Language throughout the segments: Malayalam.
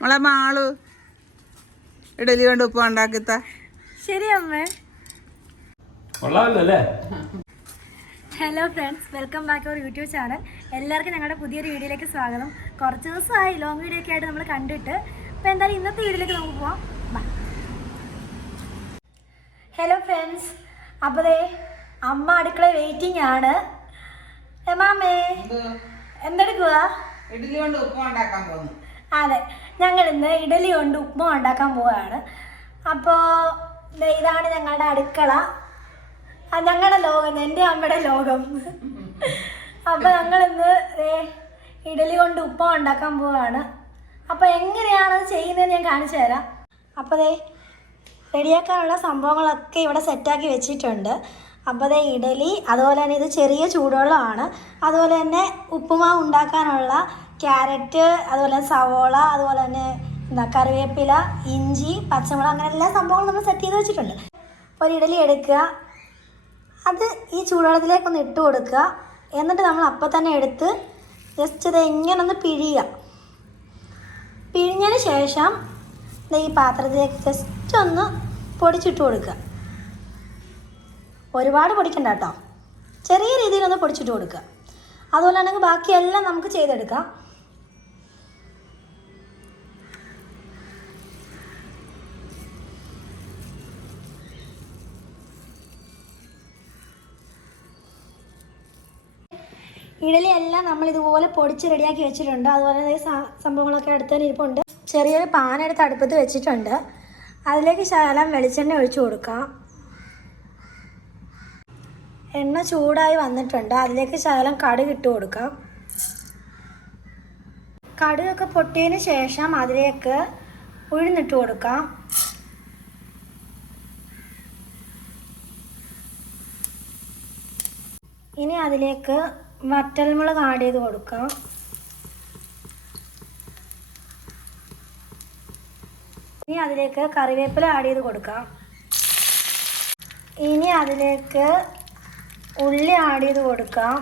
മോളെ മാളു. ഇഡലി കൊണ്ട് ഉപ്പ് ഉണ്ടാക്കിത്ത. ശരി അമ്മേ. കൊള്ളാമല്ലോ hello friends welcome back our YouTube channel എല്ലാവർക്കും ഞങ്ങളുടെ പുതിയൊരു വീഡിയോയിലേക്ക് സ്വാഗതം. കുറച്ച് ദിവസമായി ലോങ് വീഡിയോ ഒക്കെ ആയിട്ട് നമ്മൾ കണ്ടിട്ട് അപ്പോൾ എന്തായാലും ഇന്നത്തെ വീഡിയോയിലേക്ക് നമുക്ക് പോവാം. ഹലോ ഫ്രണ്ട്സ് അപ്പോൾ ദേ അമ്മ അടുക്കള വെയിറ്റിംഗ് ആണ്. മാമേ എന്തെടുക്കുക ഇഡലി കൊണ്ട് ഉപ്പ് ഉണ്ടാക്കാൻ പോകുന്നു അതെ ഞങ്ങൾ ഇന്ന് ഇഡലി കൊണ്ട് ഉപ്മ ഉണ്ടാക്കാൻ പോവുകയാണ്. അപ്പോൾ ഇതാണ് ഞങ്ങളുടെ അടുക്കള. ഞങ്ങളുടെ ലോകം എന്റെ അമ്മയുടെ ലോകം. അപ്പോൾ ഞങ്ങൾ ഇന്ന് ഇഡലി കൊണ്ട് ഉപ്മ ഉണ്ടാക്കാൻ പോവുകയാണ്. അപ്പോൾ എങ്ങനെയാണ് ചെയ്യുന്നത് ഞാൻ കാണിച്ചു തരാം. അപ്പോൾ ദേ റെഡിയാക്കാനുള്ള സംഭവങ്ങളൊക്കെ ഇവിടെ സെറ്റാക്കി വെച്ചിട്ടുണ്ട്. അപ്പോൾ ദേ ഇഡലി അതുപോലെ തന്നെ ഇത് ചെറിയ ചൂടുവെള്ളമാണ്. അതുപോലെ തന്നെ ഉപ്പുമാവ് ഉണ്ടാക്കാനുള്ള ക്യാരറ്റ് അതുപോലെ സവോള അതുപോലെ തന്നെ എന്താ കറിവേപ്പില ഇഞ്ചി പച്ചമുളക് അങ്ങനെ എല്ലാ സംഭവങ്ങളും നമ്മൾ സെറ്റ് ചെയ്ത് വെച്ചിട്ടുണ്ട്. ഒരു ഇഡലി എടുക്കുക. അത് ഈ ചൂടുവെള്ളത്തിലേക്കൊന്ന് ഇട്ട് കൊടുക്കുക. എന്നിട്ട് നമ്മൾ അപ്പം തന്നെ എടുത്ത് ജസ്റ്റ് ഇത് ഇങ്ങനെ ഒന്ന് പിഴിയുക. പിഴിഞ്ഞതിന് ശേഷം ഈ പാത്രത്തിലേക്ക് ജസ്റ്റ് ഒന്ന് പൊടിച്ചിട്ട് കൊടുക്കുക. ഒരുപാട് പൊടിക്കണ്ട കേട്ടോ. ചെറിയ രീതിയിലൊന്ന് പൊടിച്ചിട്ട് കൊടുക്കുക. അതുപോലെ തന്നെ ബാക്കിയെല്ലാം നമുക്ക് ചെയ്തെടുക്കാം. ഇഡലി എല്ലാം നമ്മൾ ഇതുപോലെ പൊടിച്ച് റെഡിയാക്കി വെച്ചിട്ടുണ്ട്. അതുപോലെ തന്നെ സംഭവങ്ങളൊക്കെ അടുത്ത് ഇരിപ്പുണ്ട്. ചെറിയൊരു പാനെടുത്ത് അടുപ്പത്ത് വെച്ചിട്ടുണ്ട്. അതിലേക്ക് ശകലം വെളിച്ചെണ്ണ ഒഴിച്ചു കൊടുക്കാം. എണ്ണ ചൂടായി വന്നിട്ടുണ്ട്. അതിലേക്ക് ശകലം കടുക് ഇട്ട് കൊടുക്കാം. കടുകൊക്കെ പൊട്ടിയതിന് ശേഷം അതിലേക്ക് ഉഴുന്നിട്ട് കൊടുക്കാം. ഇനി അതിലേക്ക് വറ്റൽമുളക് ആഡ് ചെയ്ത് കൊടുക്കാം. ഇനി അതിലേക്ക് കറിവേപ്പില ആഡ് ചെയ്ത് കൊടുക്കാം. ഇനി അതിലേക്ക് ഉള്ളി ആഡ് ചെയ്ത് കൊടുക്കാം.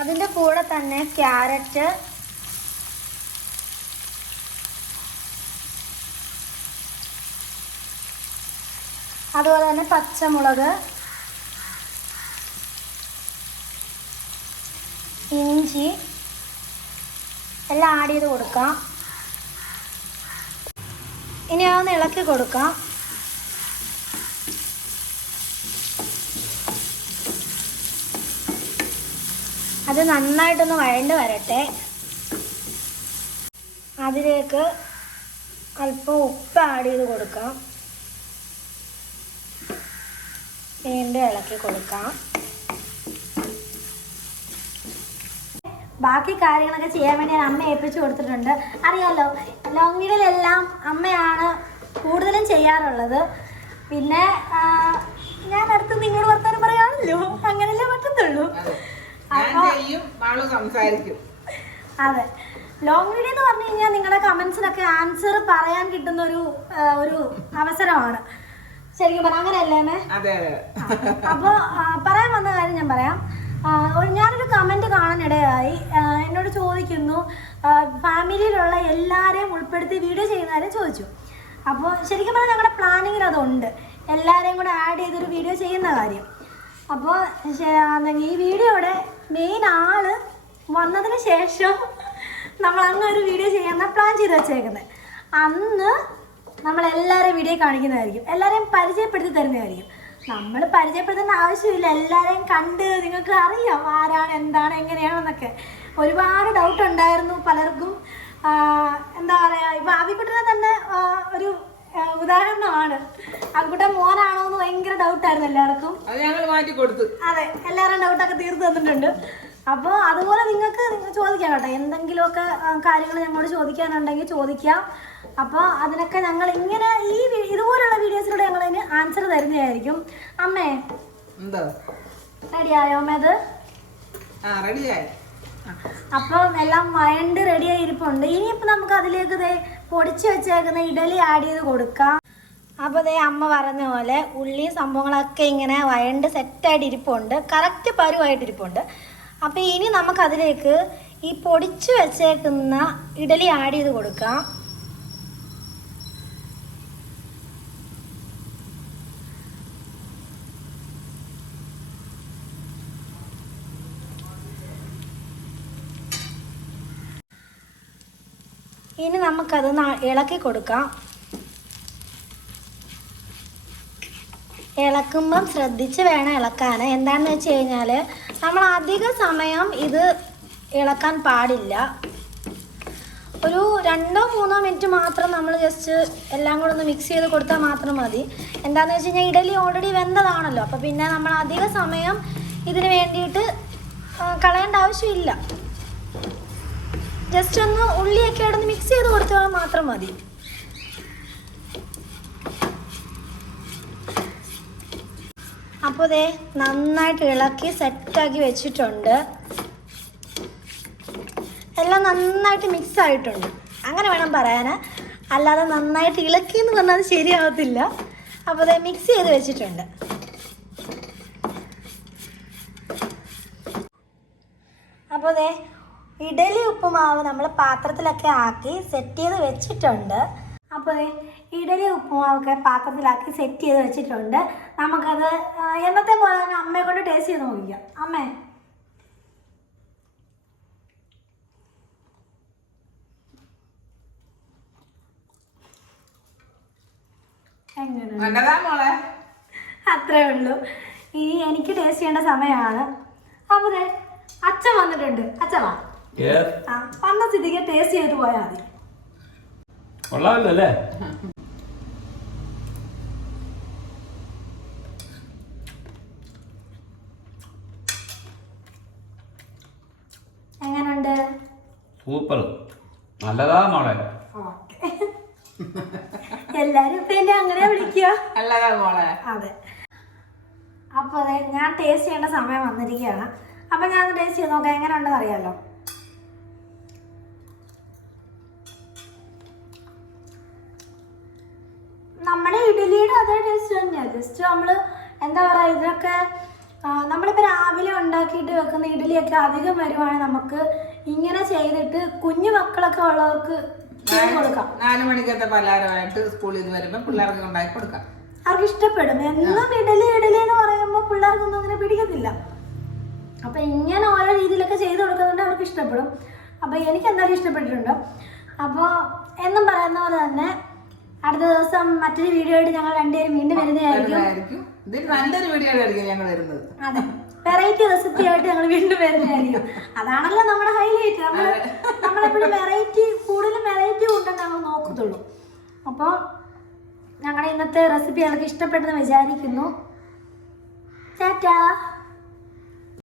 അതിന്റെ കൂടെ തന്നെ ക്യാരറ്റ് അതുപോലെ തന്നെ പച്ചമുളക് ഇഞ്ചി എല്ലാം ആഡ് ചെയ്ത് കൊടുക്കാം. ഇനി അതൊന്ന് ഇളക്കി കൊടുക്കാം. അത് നന്നായിട്ടൊന്ന് വഴണ്ട് വരട്ടെ. അതിലേക്ക് അല്പം ഉപ്പ് ആഡ് ചെയ്ത് കൊടുക്കാം. വീണ്ടും ഇളക്കി കൊടുക്കാം. ബാക്കി കാര്യങ്ങളൊക്കെ ചെയ്യാൻ വേണ്ടി ഞാൻ അമ്മ ഏൽപ്പിച്ചു കൊടുത്തിട്ടുണ്ട്. അറിയാലോ ലോങ് വീഡിയോയിലെല്ലാം അമ്മയാണ് കൂടുതലും ചെയ്യാറുള്ളത്. പിന്നെ ഞാൻ അടുത്ത് നിങ്ങളോട് വർത്താനം പറയാണല്ലോ അങ്ങനെയല്ലേ പറ്റത്തുള്ളൂ. അതെ. ലോങ് വീഡിയോ എന്ന് പറഞ്ഞു കഴിഞ്ഞാൽ നിങ്ങളുടെ കമന്റ്സിനൊക്കെ ആൻസർ പറയാൻ കിട്ടുന്ന ഒരു ഒരു അവസരമാണ്. ശരിക്കും പറ അങ്ങനെയല്ലേ മേ അതെ അതെ. അപ്പോൾ പറയാൻ വന്ന കാര്യം ഞാൻ പറയാം. ഞാനൊരു കമന്റ് കാണാനിടയായി. എന്നോട് ചോദിക്കുന്നു ഫാമിലിയിലുള്ള എല്ലാവരെയും ഉൾപ്പെടുത്തി വീഡിയോ ചെയ്യുന്നവരെ ചോദിച്ചു. അപ്പോൾ ശരിക്കും പറഞ്ഞാൽ ഞങ്ങളുടെ പ്ലാനിങ്ങിൽ അതുണ്ട്. എല്ലാവരെയും കൂടെ ആഡ് ചെയ്തൊരു വീഡിയോ ചെയ്യുന്ന കാര്യം. അപ്പോൾ ഈ വീഡിയോയുടെ മെയിൻ ആൾ വന്നതിന് ശേഷം നമ്മൾ അങ്ങ് ഒരു വീഡിയോ ചെയ്യാൻ പ്ലാൻ ചെയ്ത് വെച്ചേക്കുന്നത് അന്ന് നമ്മൾ എല്ലാവരെയും വീഡിയോ കാണിക്കുന്നതായിരിക്കും. എല്ലാവരെയും പരിചയപ്പെടുത്തി തരുന്നതായിരിക്കും. നമ്മൾ പരിചയപ്പെടുത്തേണ്ട ആവശ്യമില്ല. എല്ലാവരെയും കണ്ട് നിങ്ങൾക്ക് അറിയാം ആരാണ് എന്താണ് എങ്ങനെയാണെന്നൊക്കെ. ഒരുപാട് ഡൗട്ട് ഉണ്ടായിരുന്നു പലർക്കും. എന്താ പറയുക ഇപ്പം ആവിക്കുട്ടനെ തന്നെ ഒരു ഉദാഹരണമാണ്. ആവിക്കുട്ടൻ മോനാണോ എന്ന് ഭയങ്കര ഡൗട്ടായിരുന്നു എല്ലാവർക്കും. അതെ എല്ലാവരും ഡൗട്ടൊക്കെ തീർത്തു തന്നിട്ടുണ്ട്. അപ്പോൾ അതുപോലെ നിങ്ങൾക്ക് നിങ്ങൾ ചോദിക്കാം കേട്ടോ. എന്തെങ്കിലുമൊക്കെ കാര്യങ്ങൾ ഞങ്ങളോട് ചോദിക്കാനുണ്ടെങ്കിൽ ചോദിക്കാം. അപ്പോൾ അതിനൊക്കെ ഞങ്ങൾ ഇങ്ങനെ ഈ ഇതുപോലുള്ള വീഡിയോസിലൂടെ ഞങ്ങൾ അതിന് ആൻസർ തരുന്നതായിരിക്കും. അമ്മേ എന്തോ? റെഡിയായോ അമ്മ അത്? റെഡിയായി അപ്പം എല്ലാം വയണ്ട് റെഡിയായി ഇരിപ്പുണ്ട് ഇനിയിപ്പോൾ നമുക്ക് അതിലേക്ക് പൊടിച്ച് വെച്ചേക്കുന്ന ഇഡലി ആഡ് ചെയ്ത് കൊടുക്കാം. അപ്പോൾ ദേ അമ്മ പറഞ്ഞ പോലെ ഉള്ളിയും സംഭവങ്ങളൊക്കെ ഇങ്ങനെ വയണ്ട് സെറ്റായിട്ട് ഇരിപ്പുണ്ട്. കറക്റ്റ് പരുവായിട്ട് ഇരിപ്പുണ്ട്. അപ്പോൾ ഇനി നമുക്കതിലേക്ക് ഈ പൊടിച്ചു വെച്ചേക്കുന്ന ഇഡലി ആഡ് ചെയ്ത് കൊടുക്കാം. ഇനി നമുക്കത് ഇളക്കി കൊടുക്കാം. ഇളക്കുമ്പം ശ്രദ്ധിച്ച് വേണം ഇളക്കാൻ എന്താണെന്ന് വെച്ച് കഴിഞ്ഞാൽ നമ്മൾ അധിക സമയം ഇത് ഇളക്കാൻ പാടില്ല. ഒരു രണ്ടോ മൂന്നോ മിനിറ്റ് മാത്രം നമ്മൾ ജസ്റ്റ് എല്ലാം കൂടെ ഒന്ന് മിക്സ് ചെയ്ത് കൊടുത്താൽ മാത്രം മതി. എന്താണെന്ന് വെച്ച് കഴിഞ്ഞാൽ ഇഡലി ഓൾറെഡി വെന്തതാണല്ലോ. അപ്പോൾ പിന്നെ നമ്മൾ അധിക സമയം ഇതിന് വേണ്ടിയിട്ട് കളയേണ്ട ആവശ്യമില്ല. ജസ്റ്റ് ഒന്ന് ഉള്ളിയൊക്കെ ഇടന്ന് മിക്സ് ചെയ്ത് കൊടുത്താൽ മാത്രം മതി. അപ്പോൾ ദേ നന്നായിട്ട് ഇളക്കി സെറ്റാക്കി വെച്ചിട്ടുണ്ട്. എല്ലാം നന്നായിട്ട് മിക്സ് ആയിട്ടുണ്ട്. അങ്ങനെ വേണം പറയാൻ അല്ലാതെ നന്നായിട്ട് ഇളക്കി എന്ന് പറഞ്ഞാൽ അത് ശരിയാവത്തില്ല. അപ്പോൾ ദേ മിക്സ് ചെയ്ത് വെച്ചിട്ടുണ്ട്. അപ്പോൾ ദേ ഇഡലി ഉപ്പുമാവ് നമ്മൾ പാത്രത്തിലൊക്കെ ആക്കി സെറ്റ് ചെയ്ത് വെച്ചിട്ടുണ്ട്. അപ്പോൾ ഇഡലി ഉപ്പുമാവൊക്കെ പാത്രത്തിലാക്കി സെറ്റ് ചെയ്ത് വെച്ചിട്ടുണ്ട്. നമുക്കത് എന്നത്തെ പോലെ തന്നെ അമ്മയെ കൊണ്ട് ടേസ്റ്റ് ചെയ്ത് നോക്കിക്കാം. അമ്മേ. എങ്ങനെ അത്രേ ഉള്ളൂ. ഇനി എനിക്ക് ടേസ്റ്റ് ചെയ്യേണ്ട സമയമാണ്. അപ്പോൾ അച്ഛൻ വന്നിട്ടുണ്ട്. അച്ഛൻ വാ. വന്ന സ്ഥിതിക്ക് ടേസ്റ്റ് ചെയ്ത് പോയാൽ മതി. കൊള്ളാമല്ലോ അല്ലേ? എങ്ങനുണ്ട്? സൂപ്പർ. നല്ലതാ മോളെ. എല്ലാരും ഇപ്പൊ എന്നെ അങ്ങനെ വിളിക്കുക നല്ലതാ മോളെ. അതെ. അപ്പോൾ ഞാൻ ടേസ്റ്റ് ചെയ്യേണ്ട സമയം വന്നിരിക്കുകയാണ്. അപ്പൊ ഞാൻ ടേസ്റ്റ് ചെയ്ത് നോക്കാം എങ്ങനെ ഉണ്ടെന്ന് അറിയാലോ. ജസ്റ്റ് നമ്മൾ എന്താ പറയുക ഇതിനൊക്കെ നമ്മളിപ്പോൾ രാവിലെ ഉണ്ടാക്കിയിട്ട് വെക്കുന്ന ഇഡലിയൊക്കെ അധികം വരുവാണെങ്കിൽ നമുക്ക് ഇങ്ങനെ ചെയ്തിട്ട് കുഞ്ഞു മക്കളൊക്കെ ഉള്ളവർക്ക് കൊടുക്കാം. നാല് മണിക്കത്തെ പലഹാരമായിട്ട് സ്കൂളിൽ നിന്ന് വരുമ്പോൾ പിള്ളേർക്ക് ഉണ്ടാക്കി കൊടുക്കാം. അവർക്ക് ഇഷ്ടപ്പെടും. എന്നും ഇഡലി ഇഡലി എന്ന് പറയുമ്പോൾ പിള്ളേർക്കൊന്നും അങ്ങനെ പിടിക്കത്തില്ല. അപ്പൊ ഇങ്ങനെ ഓരോ രീതിയിലൊക്കെ ചെയ്ത് കൊടുക്കുന്നുണ്ട് അവർക്ക് ഇഷ്ടപ്പെടും. അപ്പൊ എനിക്ക് എന്തായാലും ഇഷ്ടപ്പെട്ടിട്ടുണ്ട്. അപ്പോൾ എന്നും പറയുന്ന പോലെ തന്നെ അടുത്ത ദിവസം മറ്റൊരു വീഡിയോ ആയിട്ട് ഞങ്ങൾ രണ്ടുപേരും വീണ്ടും വരുന്നതായിരിക്കും. ഇതിൽ നല്ലൊരു വീഡിയോ ആയിരിക്കും ഞങ്ങൾ വരുന്നത്. അതെ. വെറൈറ്റി റെസിപ്പി ആയിട്ട് ഞങ്ങൾ വീണ്ടും വരുന്നതായിരിക്കും. അതാണല്ലോ നമ്മുടെ ഹൈലൈറ്റ് നമ്മൾ നമ്മളെപ്പോഴും വെറൈറ്റി കൂടുതലും വെറൈറ്റി കൊണ്ടാണ് ഞങ്ങൾ നോക്കത്തുള്ളൂ. അപ്പോൾ ഞങ്ങളുടെ ഇന്നത്തെ റെസിപ്പി ഞങ്ങൾക്ക് ഇഷ്ടപ്പെട്ടെന്ന് വിചാരിക്കുന്നു. ടാറ്റാ.